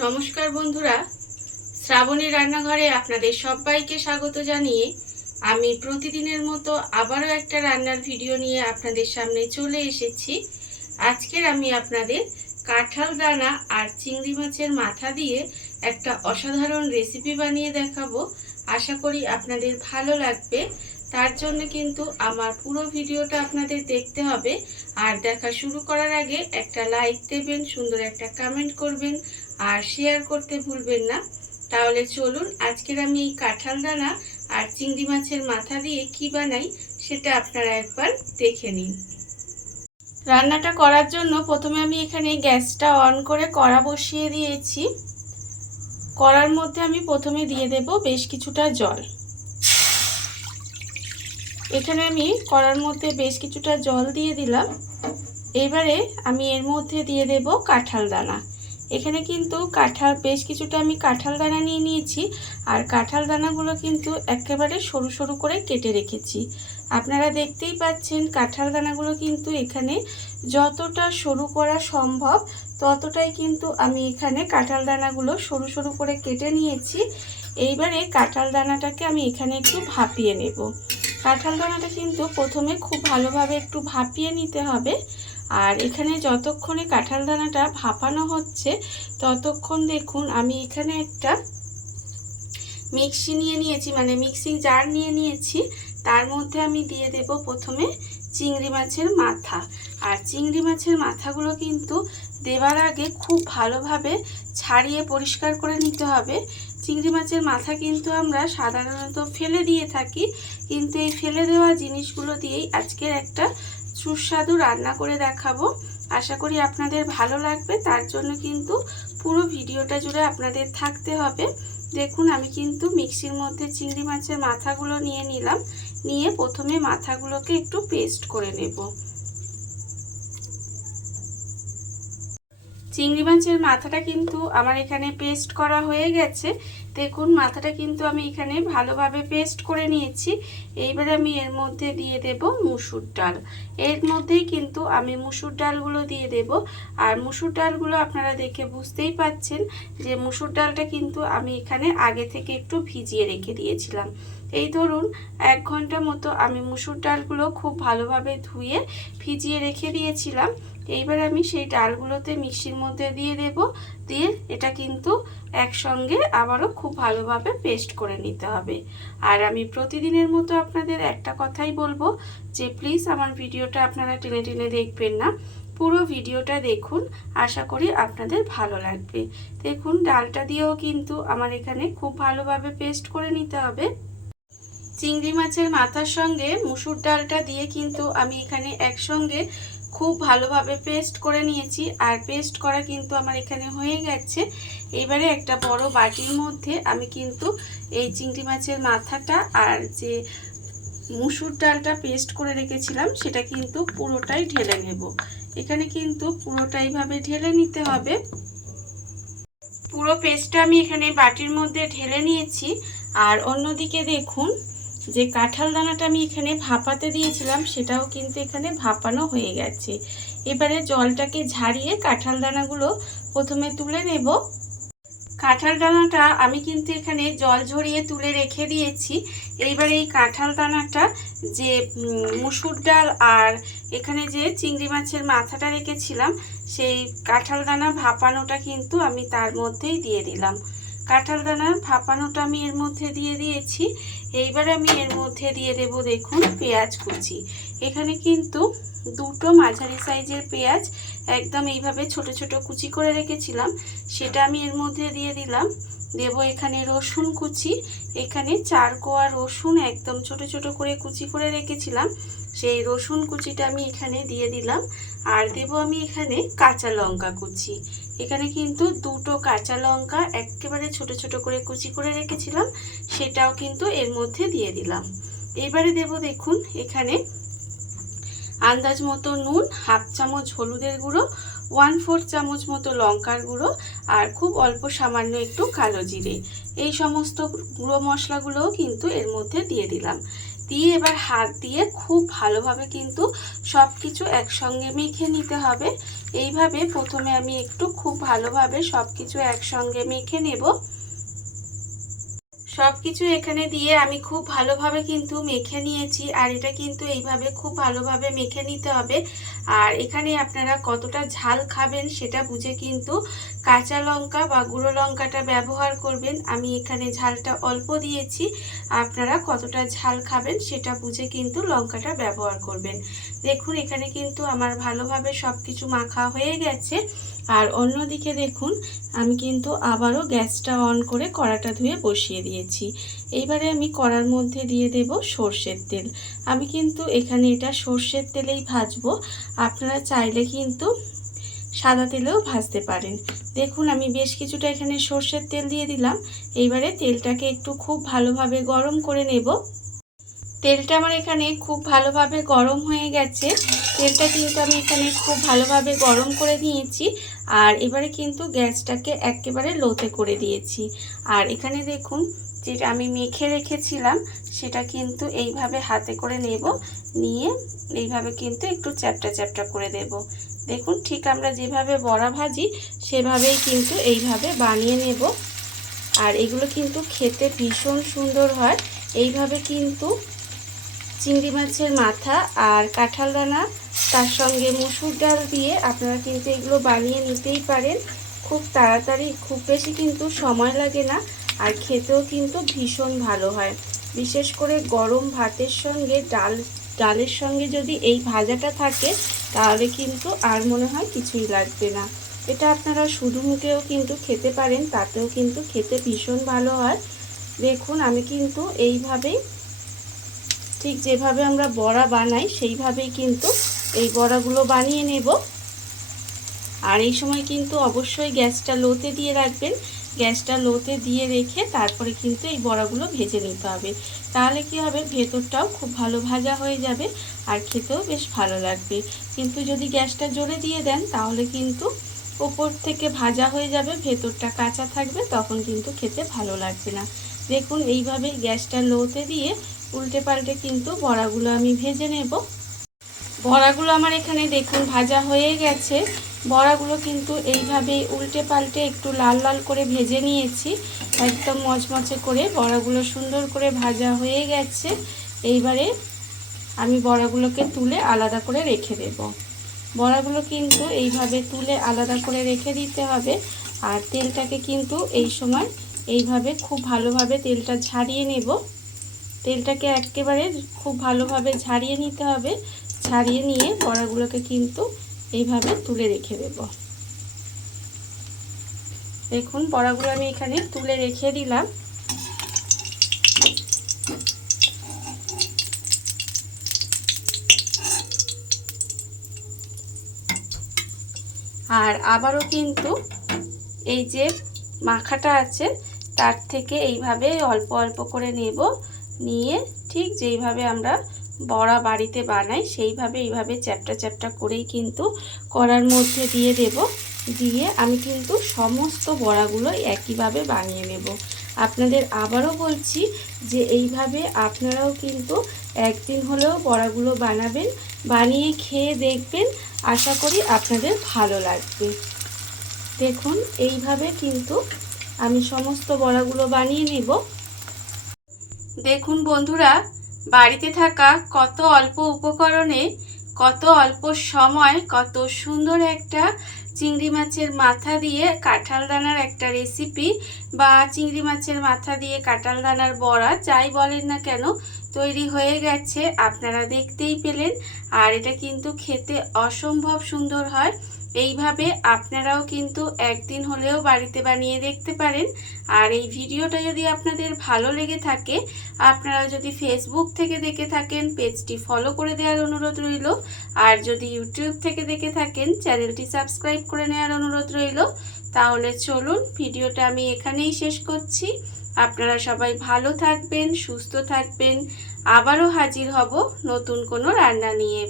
নমস্কার বন্ধুরা, শ্রাবণী রান্নাঘরে আপনাদের সবাইকে স্বাগত জানিয়ে আমি প্রতিদিনের মতো আবারও একটা রান্নার ভিডিও নিয়ে আপনাদের সামনে চলে এসেছি। আজকের আমি আপনাদের কাঁঠাল দানা আর চিংড়ি মাছের মাথা দিয়ে একটা অসাধারণ রেসিপি বানিয়ে দেখাবো। আশা করি আপনাদের ভালো লাগবে। তার জন্য কিন্তু আমার পুরো ভিডিওটা আপনাদের দেখতে হবে। আর দেখা শুরু করার আগে একটা লাইক দেবেন, সুন্দর একটা কমেন্ট করবেন আর শেয়ার করতে ভুলবেন না। তাহলে চলুন আজকের আমি এই কাঁঠাল দানা আর চিংড়ি মাছের মাথা দিয়ে কি বানাই সেটা আপনারা একবার দেখে নিন। রান্নাটা করার জন্য প্রথমে আমি এখানে গ্যাসটা অন করে কড়া বসিয়ে দিয়েছি। কড়ার মধ্যে আমি প্রথমে দিয়ে দেব বেশ কিছুটা জল। এখানে আমি কড়ার মধ্যে বেশ কিছুটা জল দিয়ে দিলাম। এবারে আমি এর মধ্যে দিয়ে দেব কাঁঠাল দানা। এখানে কিন্তু বেশ কিছুটা আমি কাঁঠাল দানা নিয়ে নিয়েছি। আর কাঁঠাল দানাগুলো কিন্তু একেবারে সরু সরু করে কেটে রেখেছি। আপনারা দেখতেই পাচ্ছেন কাঁঠাল দানাগুলো কিন্তু এখানে যতটা সরু করা সম্ভব ততটাই কিন্তু আমি এখানে কাঁঠাল দানাগুলো সরু সরু করে কেটে নিয়েছি। এইবারে কাঁঠাল দানাটাকে আমি এখানে একটু ভাপিয়ে নেব। কাঁঠাল দানাটা কিন্তু প্রথমে খুব ভালোভাবে একটু ভাপিয়ে নিতে হবে। আর এখানে যতক্ষণে কাঁঠাল দানাটা ভাপানো হচ্ছে ততক্ষণ দেখুন আমি এখানে একটা মিক্সি নিয়ে নিয়েছি, মানে মিক্সিং জার নিয়ে নিয়েছি। তার মধ্যে আমি দিয়ে দেব প্রথমে চিংড়ি মাছের মাথা। আর চিংড়ি মাছের মাথাগুলো কিন্তু দেওয়ার আগে খুব ভালোভাবে ছাড়িয়ে পরিষ্কার করে নিতে হবে। চিংড়ি মাছের মাথা কিন্তু আমরা সাধারণত ফেলে দিয়ে থাকি, কিন্তু এই ফেলে দেওয়া জিনিসগুলো দিয়েই আজকের একটা সুস্বাদু রান্না করে দেখাবো। আশা করি আপনাদের ভালো লাগবে। তার জন্য কিন্তু পুরো ভিডিওটা জুড়ে আপনাদের থাকতে হবে। দেখুন আমি কিন্তু মিক্সির মধ্যে চিংড়ি মাছের মাথাগুলো নিয়ে নিলাম। নিয়ে প্রথমে মাথাগুলোকে একটু পেস্ট করে নেব। চিংড়ি মাছের মাথাটা কিন্তু আমার এখানে পেস্ট করা হয়ে গেছে। দেখুন মাথাটা কিন্তু আমি এখানে ভালোভাবে পেস্ট করে নিয়েছি। এইবারে আমি এর মধ্যে দিয়ে দেব মুসুর ডাল। এর মধ্যেই কিন্তু আমি মুসুর ডালগুলো দিয়ে দেব। আর মুসুর ডালগুলো আপনারা দেখে বুঝতেই পাচ্ছেন যে মুসুর ডালটা কিন্তু আমি এখানে আগে থেকে একটু ভিজিয়ে রেখে দিয়েছিলাম। এই ধরুন 1 ঘন্টা মতো আমি মুসুর ডালগুলো খুব ভালোভাবে ধুয়ে ভিজিয়ে রেখে দিয়েছিলাম। এইবার আমি সেই ডালগুলোতে মিক্সির মধ্যে দিয়ে দেব। দিয়ে এটা কিন্তু একসঙ্গে আবারও খুব ভালোভাবে পেস্ট করে নিতে হবে। আর আমি প্রতিদিনের মতো আপনাদের একটা কথাই বলবো যে প্লিজ আমার ভিডিওটা আপনারা টেনে টেনে দেখবেন না, পুরো ভিডিওটা দেখুন। আশা করি আপনাদের ভালো লাগবে। দেখুন ডালটা দিয়েও কিন্তু আমার এখানে খুব ভালোভাবে পেস্ট করে নিতে হবে। চিংড়ি মাছের মাথার সঙ্গে মুসুর ডালটা দিয়ে কিন্তু আমি এখানে একসঙ্গে খুব ভালোভাবে পেস্ট করে নিয়েছি। আর পেস্ট করা কিন্তু আমার এখানে হয়ে গেছে। এবারে একটা বড় বাটির মধ্যে আমি কিন্তু এই চিংড়ি মাছের মাথাটা আর যে মুসুর ডালটা পেস্ট করে রেখেছিলাম সেটা কিন্তু পুরোটাই ঢেলে নেব। এখানে কিন্তু পুরোটাই ভাবে ঢেলে নিতে হবে। পুরো পেস্টটা আমি এখানে বাটির মধ্যে ঢেলে নিয়েছি। আর অন্যদিকে দেখুন যে কাঁঠাল দানাটা আমি এখানে ভাপাতে দিয়েছিলাম সেটাও কিন্তু এখানে ভাপানো হয়ে গেছে। এবারে জলটাকে ঝাড়িয়ে কাঁঠাল দানাগুলো প্রথমে তুলে নেব। কাঁঠাল দানাটা আমি কিন্তু এখানে জল ঝরিয়ে তুলে রেখে দিয়েছি। এইবারে এই কাঁঠাল দানাটা যে মুসুর ডাল আর এখানে যে চিংড়ি মাছের মাথাটা রেখেছিলাম সেই কাঁঠাল দানা ভাপানোটা কিন্তু আমি তার মধ্যেই দিয়ে দিলাম। কাঁঠাল দানা ভাপানোটা আমি এর মধ্যে দিয়ে দিয়েছি। এইবারে আমি এর মধ্যে দিয়ে দেব দেখুন পেঁয়াজ কুচি। এখানে কিন্তু দুটো মাঝারি সাইজের পেঁয়াজ একদম এইভাবে ছোট ছোট কুচি করে রেখেছিলাম, সেটা আমি এর মধ্যে দিয়ে দিলাম। দেব এখানে রসুন কুচি। এখানে 4 কোয়া রসুন একদম ছোট ছোট করে কুচি করে রেখেছিলাম, সেই রসুন কুচিটা আমি এখানে দিয়ে দিলাম। আর দেব আমি এখানে কাঁচা লঙ্কা কুচি। এখানে কিন্তু দুটো কাঁচা লঙ্কা একেবারে ছোট ছোট করে কুচি করে রেখেছিলাম, সেটাও কিন্তু এর মধ্যে দিয়ে দিলাম। এবারে দেব দেখুন এখানে আন্দাজ মতো নুন, 1/2 চামচ হলুদের গুঁড়ো, 1/4 চামচ মতো লঙ্কার গুঁড়ো আর খুব অল্প সামান্য একটু কালো জিরে। এই সমস্ত গুঁড়ো মশলাগুলোও কিন্তু এর মধ্যে দিয়ে দিলাম। দিয়ে এবার হাত দিয়ে খুব ভালোভাবে কিন্তু সব কিছু একসঙ্গে মেখে নিতে হবে। এইভাবে প্রথমে আমি একটু খুব ভালোভাবে সব কিছু একসঙ্গে মেখে নেব। সব কিছু এখানে দিয়ে আমি খুব ভালোভাবে কিন্তু মেখে নিয়েছি, আর এটা কিন্তু এইভাবে খুব ভালোভাবে মেখে নিতে হবে। আর এখানে আপনারা কতটা ঝাল খাবেন সেটা বুঝে কিন্তু কাঁচা লঙ্কা বা গুঁড়ো লঙ্কাটা ব্যবহার করবেন। আমি এখানে ঝালটা অল্প দিয়েছি, আপনারা কতটা ঝাল খাবেন সেটা বুঝে কিন্তু লঙ্কাটা ব্যবহার করবেন। দেখুন এখানে কিন্তু আমার ভালোভাবে সব কিছু মাখা হয়ে গেছে। আর অন্যদিকে দেখুন আমি কিন্তু আবারও গ্যাসটা অন করে কড়াটা ধুয়ে বসিয়ে দিয়েছি। এইবারে আমি কড়ার মধ্যে দিয়ে দেব সর্ষের তেল। আমি কিন্তু এখানে এটা সর্ষের তেলেই ভাজবো, আপনারা চাইলে কিন্তু সাদা তেলেও ভাজতে পারেন। দেখুন আমি বেশ কিছুটা এখানে সর্ষের তেল দিয়ে দিলাম। এইবারে তেলটাকে একটু খুব ভালোভাবে গরম করে নেব। তেলটা আমার এখানে খুব ভালোভাবে গরম হয়ে গেছে। তেলটা কিন্তু আমি এখানে খুব ভালোভাবে গরম করে নিয়েছি। আর এবারে কিন্তু গ্যাসটাকে একেবারে লোতে করে দিয়েছি। আর এখানে দেখুন যেটা আমি মেখে রেখেছিলাম সেটা কিন্তু এইভাবে হাতে করে নেব, নিয়ে এইভাবে কিন্তু একটু চ্যাপটা চ্যাপটা করে দেব। দেখুন ঠিক আমরা যেভাবে বড়া ভাজি সেভাবেই কিন্তু এইভাবে বানিয়ে নেব। আর এগুলো কিন্তু খেতে ভীষণ সুন্দর হয়। এইভাবে কিন্তু চিংড়ি মাছের মাথা আর কাঁঠাল দানা তার সঙ্গে মসুর ডাল দিয়ে আপনারা কিন্তু এগুলো বানিয়ে নিতেই পারেন। খুব তাড়াতাড়ি, খুব বেশি কিন্তু সময় লাগে না, আর খেতেও কিন্তু ভীষণ ভালো হয়। বিশেষ করে গরম ভাতের সঙ্গে ডালের সঙ্গে যদি এই ভাজাটা থাকে তাহলে কিন্তু আর মনে হয় কিছুই লাগবে না। এটা আপনারা শুধু মুখেও কিন্তু খেতে পারেন, তাতেও কিন্তু খেতে ভীষণ ভালো হয়। দেখুন আমি কিন্তু এইভাবেই ঠিক যেভাবে আমরা বড়া বানাই সেইভাবেই কিন্তু এই বড়াগুলো বানিয়ে নেব। আর এই সময় কিন্তু অবশ্যই গ্যাসটা লোতে দিয়ে রাখবেন। গ্যাসটা লোতে দিয়ে রেখে তারপরে কিন্তু এই বড়াগুলো ভেজে নিতে হবে। তাহলে কি হবে, ভেতরটাও খুব ভালো ভাজা হয়ে যাবে আর খেতেও বেশ ভালো লাগবে। কিন্তু যদি গ্যাসটা জোরে দিয়ে দেন তাহলে কিন্তু উপর থেকে ভাজা হয়ে যাবে, ভেতরটা কাঁচা থাকবে, তখন কিন্তু খেতে ভালো লাগবে না। দেখুন এইভাবে গ্যাসটা লোতে দিয়ে উল্টে পাল্টে কিন্তু বড়াগুলো আমি ভেজে নেব। বড়াগুলো আমার এখানে দেখুন ভাজা হয়ে গেছে। বড়াগুলো কিন্তু এইভাবে উল্টে পাল্টে একটু লাল লাল করে ভেজে নিয়েছি, একদম মচমচে করে বড়াগুলো সুন্দর করে ভাজা হয়ে গেছে। এইবারে আমি বড়াগুলোকে তুলে আলাদা করে রেখে দেব। বড়াগুলো কিন্তু এইভাবে তুলে আলাদা করে রেখে দিতে হবে। আর তেলটাকে কিন্তু এই সময় এইভাবে খুব ভালোভাবে তেলটা ঝারিয়ে নেব। তেলটাকে একেবারে খুব ভালোভাবে ঝারিয়ে নিতে হবে। ছাড়িয়ে নিয়ে বড়াগুলোকে কিন্তু এইভাবে তুলে রেখে দেব। দেখুন বড়াগুলো আমি এখানে তুলে রেখে দিলাম। আর আবারও কিন্তু এই যে মাখাটা আছে তার থেকে এইভাবে অল্প অল্প করে নেব, নিয়ে ঠিক যেইভাবে আমরা বড়া বাড়িতে বানাই সেইভাবে এইভাবে চ্যাপটা চ্যাপটা করেই কিন্তু কড়ার মধ্যে দিয়ে দেব। দিয়ে আমি কিন্তু সমস্ত বড়াগুলো একইভাবে বানিয়ে নেব। আপনাদের আবারও বলছি যে এইভাবে আপনারাও কিন্তু একদিন হলেও বড়াগুলো বানাবেন, বানিয়ে খেয়ে দেখবেন, আশা করি আপনাদের ভালো লাগবে। দেখুন এইভাবে কিন্তু আমি সমস্ত বড়াগুলো বানিয়ে নেব। দেখুন বন্ধুরা, বাড়িতে থাকা কত অল্প উপকরণে কত অল্প সময় কত সুন্দর একটা চিংড়ি মাছের মাথা দিয়ে কাঁঠাল দানার একটা রেসিপি, বা চিংড়ি মাছের মাথা দিয়ে কাঁঠাল দানার বড়া যাই বলেন না কেন তৈরি হয়ে গেছে। আপনারা দেখতেই পেলেন। আর এটা কিন্তু খেতে অসম্ভব সুন্দর হয়। এইভাবে আপনারাও কিন্তু একদিন হলেও বাড়িতে বানিয়ে দেখতে পারেন। আর এই ভিডিওটা যদি আপনাদের ভালো লেগে থাকে, আপনারা যদি ফেসবুক থেকে দেখে থাকেন পেজটি ফলো করে দেওয়ার অনুরোধ রইল। আর যদি ইউটিউব থেকে দেখে থাকেন চ্যানেলটি সাবস্ক্রাইব করে নেওয়ার অনুরোধ রইল। তাহলে চলুন ভিডিওটা আমি এখানেই শেষ করছি। আপনারা সবাই ভালো থাকবেন, সুস্থ থাকবেন। আবারও হাজির হব নতুন কোনো রান্না নিয়ে।